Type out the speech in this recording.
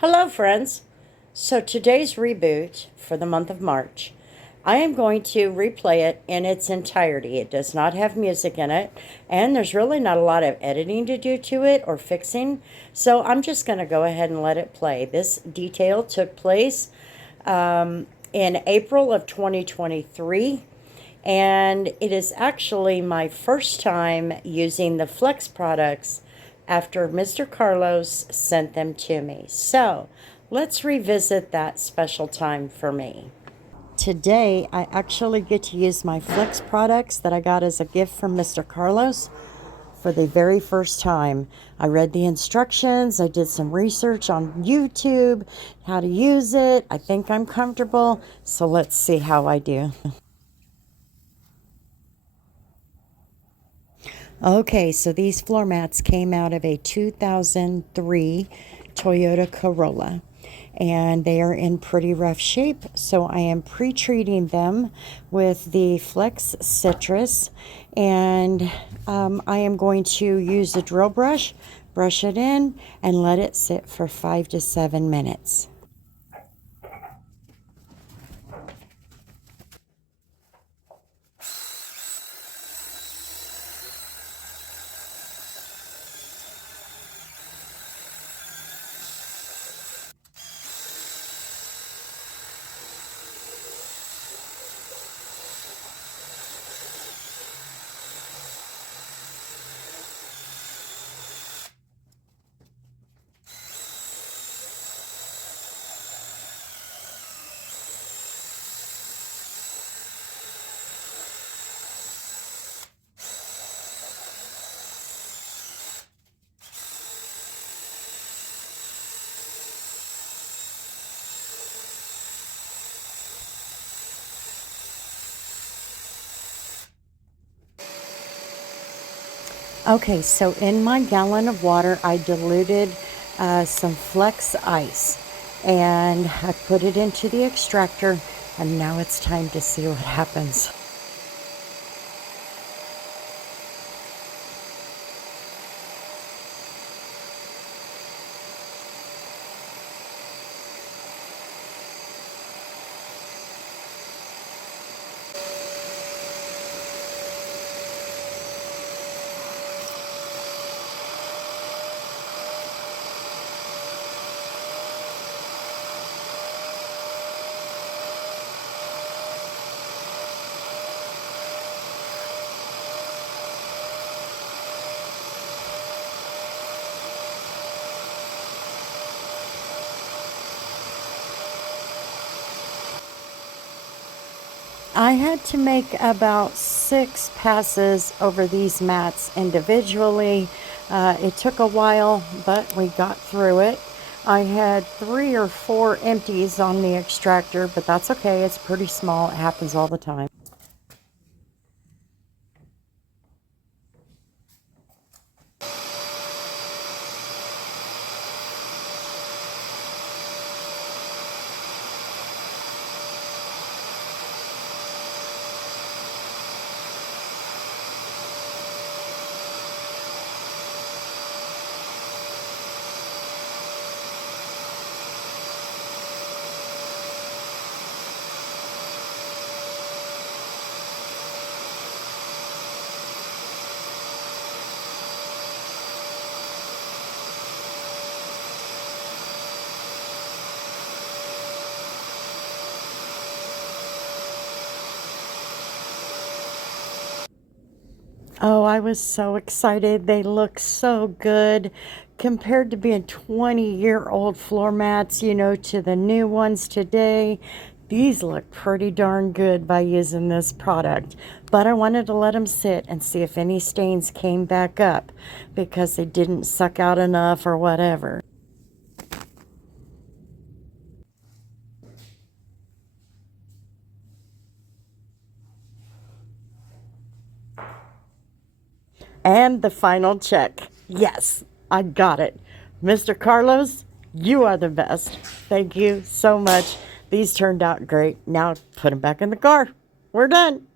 Hello, friends. So today's reboot for the month of March, I am going to replay it in its entirety. It does not have music in it, and there's really not a lot of editing to do to it or fixing, so I'm just going to go ahead and let it play. This detail took place in April of 2023, and it is actually my first time using the Flex products after Mr. Carlos sent them to me. So let's revisit that special time for me. Today, I actually get to use my Flex products that I got as a gift from Mr. Carlos for the very first time. I read the instructions, I did some research on YouTube, how to use it. I think I'm comfortable, so let's see how I do. Okay, so these floor mats came out of a 2003 Toyota Corolla, and they are in pretty rough shape, so I am pre-treating them with the Flex Citrus, and I am going to use a drill brush, brush it in, and let it sit for 5 to 7 minutes. Okay, so in my gallon of water, I diluted some Flex ice, and I put it into the extractor, and now it's time to see what happens. I had to make about 6 passes over these mats individually. It took a while, but we got through it. I had 3 or 4 empties on the extractor, but that's okay. It's pretty small. It happens all the time. Oh, I was so excited. They look so good compared to being 20-year-old floor mats, to the new ones today. These look pretty darn good by using this product. But I wanted to let them sit and see if any stains came back up because they didn't suck out enough or whatever. And the final check. Yes, I got it. Mr. Carlos, you are the best. Thank you so much. These turned out great. Now put them back in the car. We're done.